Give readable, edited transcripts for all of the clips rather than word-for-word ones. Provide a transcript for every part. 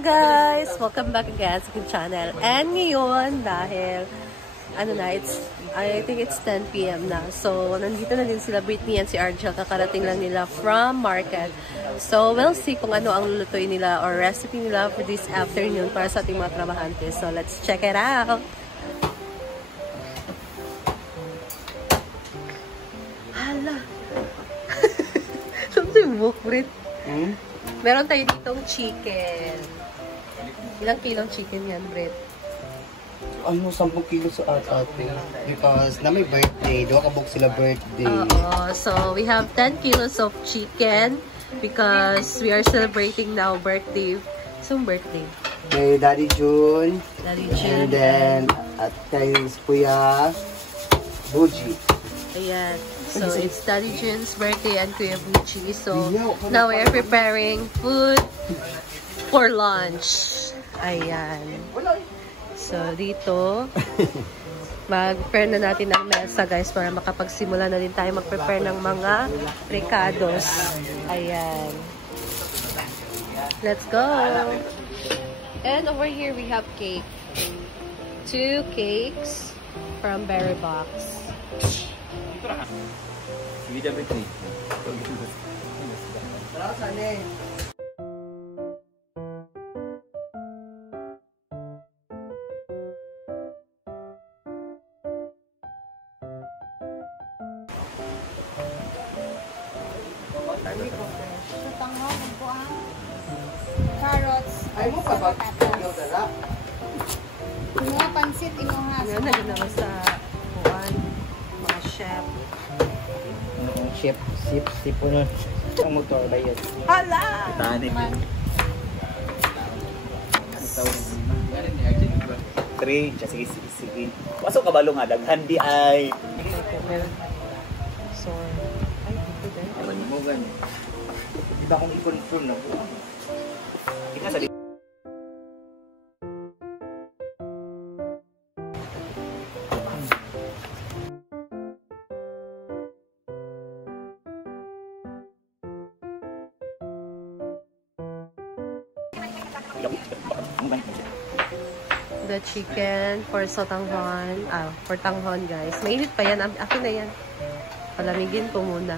guys! Welcome back again sa aking channel. And ngayon, dahil, I think it's 10 PM na. So, nandito na din sila, Britney and si Argel. Kakarating lang nila from market. So, we'll see kung ano ang lulutuin nila or recipe nila for this afternoon para sa ating mga trabahante. So, let's check it out! Hala! Something book, Brit. Meron tayo ditong chicken. Ilang kilong chicken yan, Brit? Ano, 10 kilo sa ate. Because na may birthday. Doon kabok sila birthday. So we have 10 kilos of chicken because we are celebrating now birthday. Song birthday? May Daddy June. Daddy June. And then, at kay Kuya Buji. Ayan. So, it's Daddy June's birthday and Kuya Buchi. So, now we're preparing food for lunch. Ayan. So, dito, mag-prepare na natin ng mesa, guys, para makapagsimula na din tayo mag-prepare ng mga recados. Ayan. Let's go! And over here, we have cake. 2 cakes from Berry Box. Vida Britney. Carrots. Ay mo pa ba? Mga pansit, inuha. Ngayon, naging naman sa buwan, mga chef. Sip po nun. Ang motor ba yun? Hala! Tanim. Three, sige. Pasok ka balo nga, daghan di ay. So, ay, dito din. Alam mo ganyan. Iba kong i-confirm na po. Ika sa The chicken for sotanghon. For tanghon, guys. Mainit pa yan. Akin na yan. Palamigin ko muna.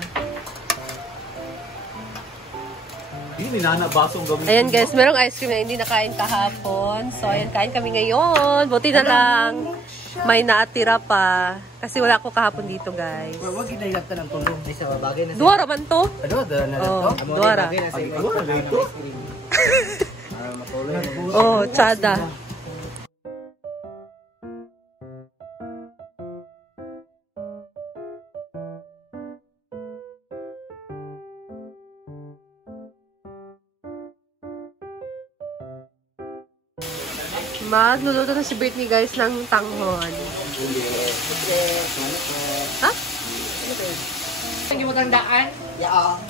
Ayan, guys. Merong ice cream na hindi nakain kahapon. So, ayan. Kain kami ngayon. Buti na lang. May naatira pa. Kasi wala ako kahapon dito, guys. Huwag ginahilap ka ng tulong. Di sa bagay na Duwara man to? Duwara na Oh, to? duwara. Oh, tsada. Magluluto na si Britney, guys, ng tanghon. Ha? Hindi mo tandaan? Yeah.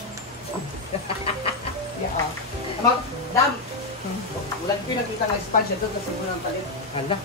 Yeah. Dam! Wala ko pinakita ng sponge ito kasi muna ang palit. Hala.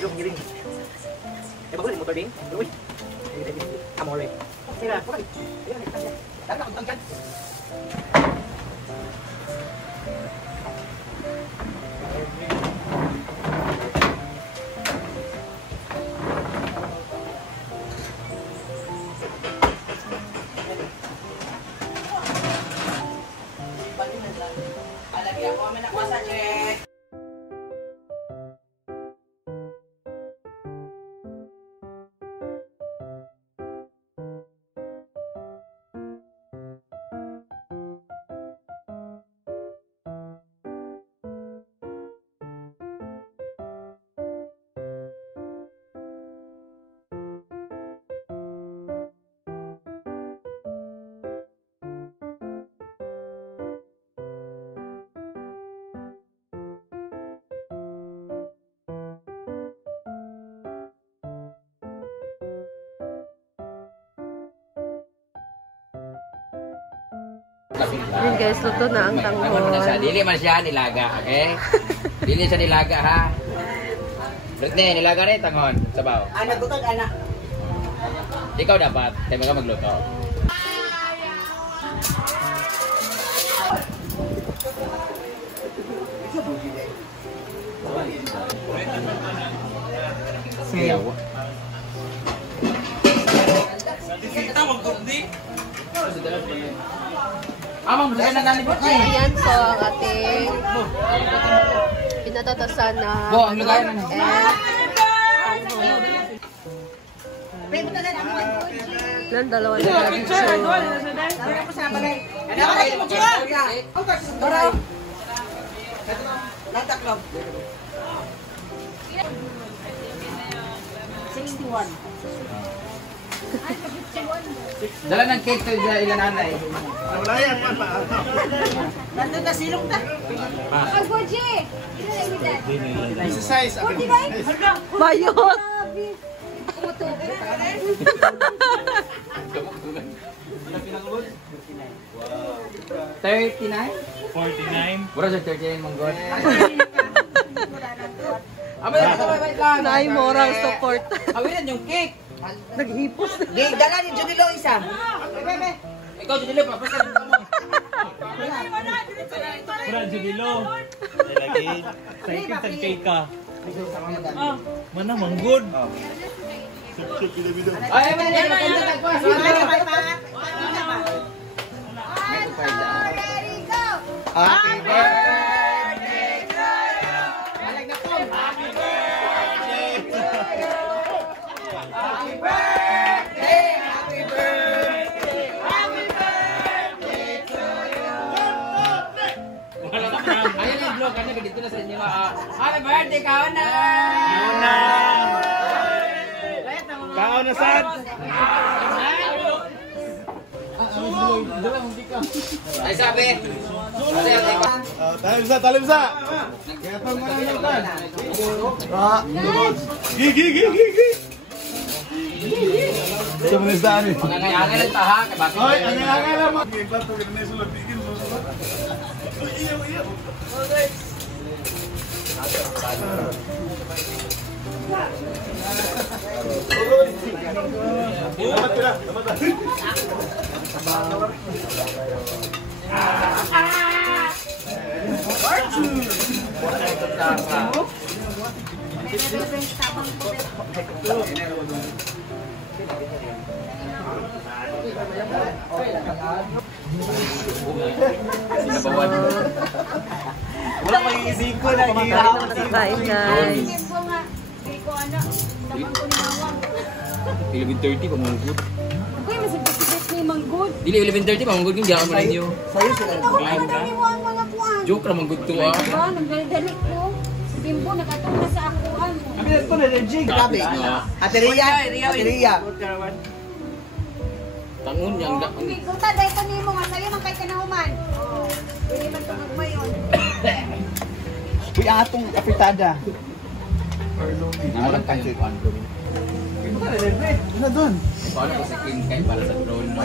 Bilog giring. Bagus motor ding. Uy. Amore. Sira, pokoknya. Tanda angkat. Alagi ako kami na kuasa check. Yun guys, luto na ang tanghon. Dili man siya nilaga, okay? Dili siya nilaga ha. Britney, nilaga rin tanghon. Sabaw. Nagutag, anak. Ikaw dapat, tayo ka magluto. Siyaw. Amang bukan na nani Britney. Ayan po ang ating pinatatasan na Ang lugay na. Ilan, dalawa na lang. Dala ng cake to ilan nanay. Nandun na silong na. Ay, Boji! Exercise. Mayot! Kumutubo. 39? Mura sa 39 mong god. Naay moral support. Awinan yung cake. Naghipos. Dala ni Junilo isa. Ikaw dili pa basta mo. Pura Judilo. Lagi. Sa cake ka. Mana manggod. Ay, man yan pa. Happy birthday to you. Happy birthday to you. Happy birthday, happy birthday, happy birthday to you. Ayan yung vlog kasi dito na sa inyo. Happy birthday kawan na. Kaon na sad. Ay sabi. Talim sa. Gigi. Sumunistaan ni. Angay-angay lang ta ha. Bakit? Hoy, angay lang mo. Plato ka na sulod. Bigil mo sulod. Iyo. Wala mag-iisip ko na. Kain guys. Tempo nga. Hindi ko ano. Naman ko nawang. 11:30 pa manggod. Uy, masibit-sibit ni Manggod. Dili 11:30 pa manggod yung diyan mo ninyo. Sa'yo sila. Ako madami mo ang mga kuwan. Joke ra manggod to ah. Diba? Nagdali ko. Si Bimbo, nakatong na sa akuan mo. Grabe. Ateria. Tangon yang Guta, dahil pa niyo nga sa'yo, mang kay kanahuman. Hindi man ito magmayon. Uy, ang atong apitada. Naman kayo kuan. Ano doon? Paano ko sa king kay para sa drone no?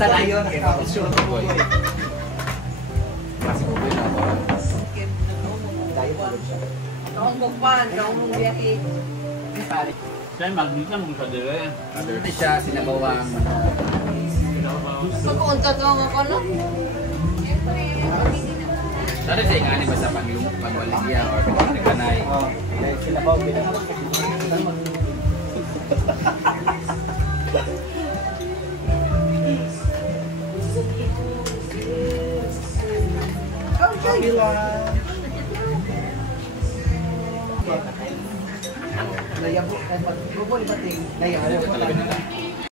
Sa layon. Boy. Kasi ko na ako. Sen magdita mo sa dire. Dirty siya sinabawang Pag-unta ka nga ka no? Sana siya ingani ba sa pagwaligya or pagkanay. Sinabaw bilang. Layabo. Bubol bating. Layabo. Talaga nila.